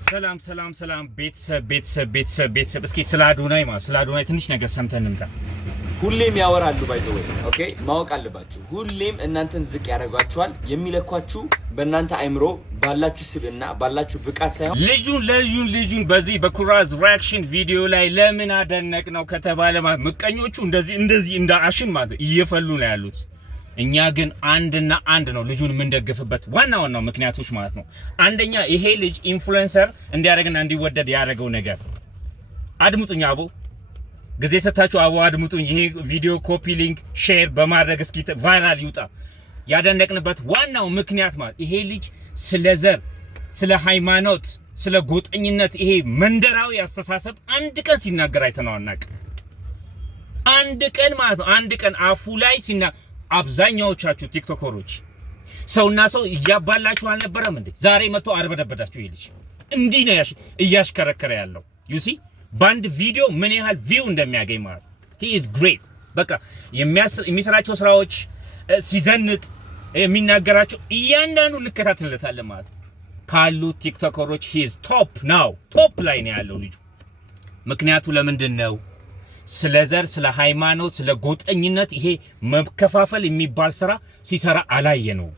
ሰላም ቤተሰብ እስኪ ስለ አዶናይ ትንሽ ነገር ሰምተን እንምጣ። ሁሌም ያወራሉ ባይዘው ኦኬ ማወቅ አለባችሁ። ሁሌም እናንተን ዝቅ ያደርጓችኋል። የሚለኳችሁ በእናንተ አይምሮ ባላችሁ ስብዕና ባላችሁ ብቃት ሳይሆን ልጁን በዚህ በኩራዝ ሪአክሽን ቪዲዮ ላይ ለምን አደነቅ ነው ከተባለ ምቀኞቹ እንደዚህ እንደ አሽን ማለት እየፈሉ ነው ያሉት። እኛ ግን አንድና አንድ ነው ልጁን የምንደግፍበት ዋናው ምክንያቶች ማለት ነው። አንደኛ ይሄ ልጅ ኢንፍሉዌንሰር እንዲያደርግና እንዲወደድ ያደረገው ነገር አድምጡኝ አቦ ጊዜ ሰጣችሁ አቦ አድምጡኝ። ይሄ ቪዲዮ ኮፒ ሊንክ ሼር በማድረግ እስኪ ቫይራል ይውጣ። ያደነቅንበት ዋናው ምክንያት ማለት ይሄ ልጅ ስለ ዘር፣ ስለ ሃይማኖት፣ ስለ ጎጠኝነት ይሄ መንደራዊ አስተሳሰብ አንድ ቀን ሲናገር አይተነው አናውቅም። አንድ ቀን ማለት ነው አንድ ቀን አፉ ላይ አብዛኛዎቻችሁ ቲክቶከሮች ሰውና ሰው እያባላችሁ አልነበረም እንዴ? ዛሬ መጥቶ አርበደበዳችሁ። ይሄ ልጅ እንዲህ ነው እያሽከረከረ ያለው። ዩ ሲ ባንድ ቪዲዮ ምን ያህል ቪው እንደሚያገኝ ማለት he is great። በቃ የሚሰራቸው ስራዎች ሲዘንጥ የሚናገራቸው እያንዳንዱ ልከታተልለታል ማለት ካሉ ቲክቶከሮች he is ቶፕ ላይ ነው ያለው ልጁ። ምክንያቱ ለምንድን ነው? ስለ ዘር፣ ስለ ሃይማኖት፣ ስለ ጎጠኝነት ይሄ መከፋፈል የሚባል ስራ ሲሰራ አላየነው።